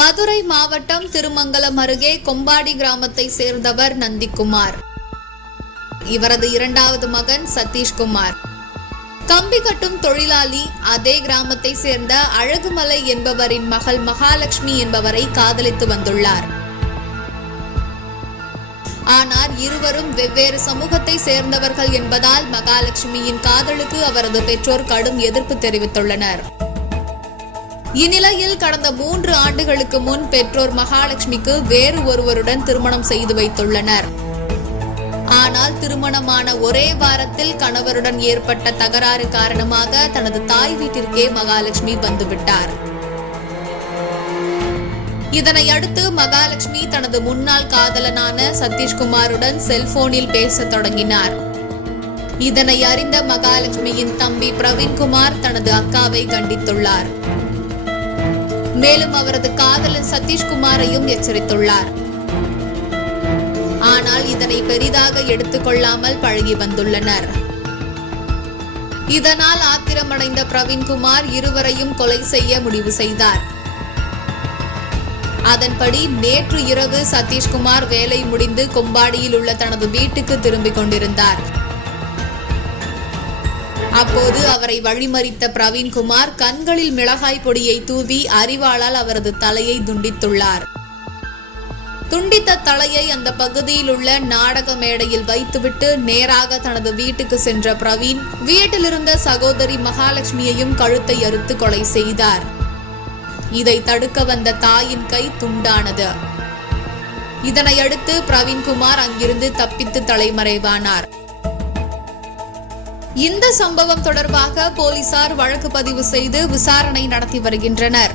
மதுரை மாவட்டம் திருமங்கலம் அருகே கொம்பாடி கிராமத்தை சேர்ந்தவர் நந்திக்குமார். இவரது இரண்டாவது மகன் சதீஷ்குமார். கம்பி கட்டும் தொழிலாளி. அதே கிராமத்தை சேர்ந்த அழகுமலை என்பவரின் மகள் மகாலட்சுமி என்பவரை காதலித்து வந்துள்ளார். ஆனால் இருவரும் வெவ்வேறு சமூகத்தை சேர்ந்தவர்கள் என்பதால் மகாலட்சுமியின் காதலுக்கு அவரது பெற்றோர் கடும் எதிர்ப்பு தெரிவித்துள்ளனர். இந்நிலையில் கடந்த 3 ஆண்டுகளுக்கு முன் பெற்றோர் மகாலட்சுமிக்கு வேறு ஒருவருடன் திருமணம் செய்து வைத்துள்ளனர். ஆனால் திருமணமான ஒரே வாரத்தில் கணவருடன் ஏற்பட்ட தகராறு காரணமாக தனது தாய் வீட்டிற்கே மகாலட்சுமி வந்துவிட்டார். இதனை அடுத்து மகாலட்சுமி தனது முன்னாள் காதலனான சதீஷ்குமாருடன் செல்போனில் பேசத் தொடங்கினார். இதனை அறிந்த மகாலட்சுமியின் தம்பி பிரவீன்குமார் தனது அக்காவை கண்டித்துள்ளார். மேலும் அவரது காதலன் சதீஷ்குமாரையும் எச்சரித்துள்ளார். ஆனால் இதனை பெரிதாக எடுத்துக் கொள்ளாமல் பழகி வந்துள்ளனர். இதனால் ஆத்திரமடைந்த பிரவீன்குமார் இருவரையும் கொலை செய்ய முடிவு செய்தார். அதன்படி நேற்று இரவு சதீஷ்குமார் வேலை முடிந்து கொம்பாடியில் உள்ள தனது வீட்டுக்கு திரும்பிக் கொண்டிருந்தார். அப்போது அவரை வழிமறித்த பிரவீன்குமார் கண்களில் மிளகாய் பொடியை தூவி அரிவாளால் அவரது தலையை துண்டித்துள்ளார். துண்டித்த தலையை அந்த பகுதியில் உள்ள நாடக மேடையில் வைத்துவிட்டு நேராக தனது வீட்டுக்கு சென்ற பிரவீன் வீட்டிலிருந்த சகோதரி மகாலட்சுமியையும் கழுத்தை அறுத்து கொலை செய்தார். இதை தடுக்க வந்த தாயின் கை துண்டானது. இதனையடுத்து பிரவீன்குமார் அங்கிருந்து தப்பித்து தலைமறைவானார். இந்த சம்பவம் தொடர்பாக போலீசார் வழக்கு பதிவு செய்து விசாரணை நடத்தி வருகின்றனர்.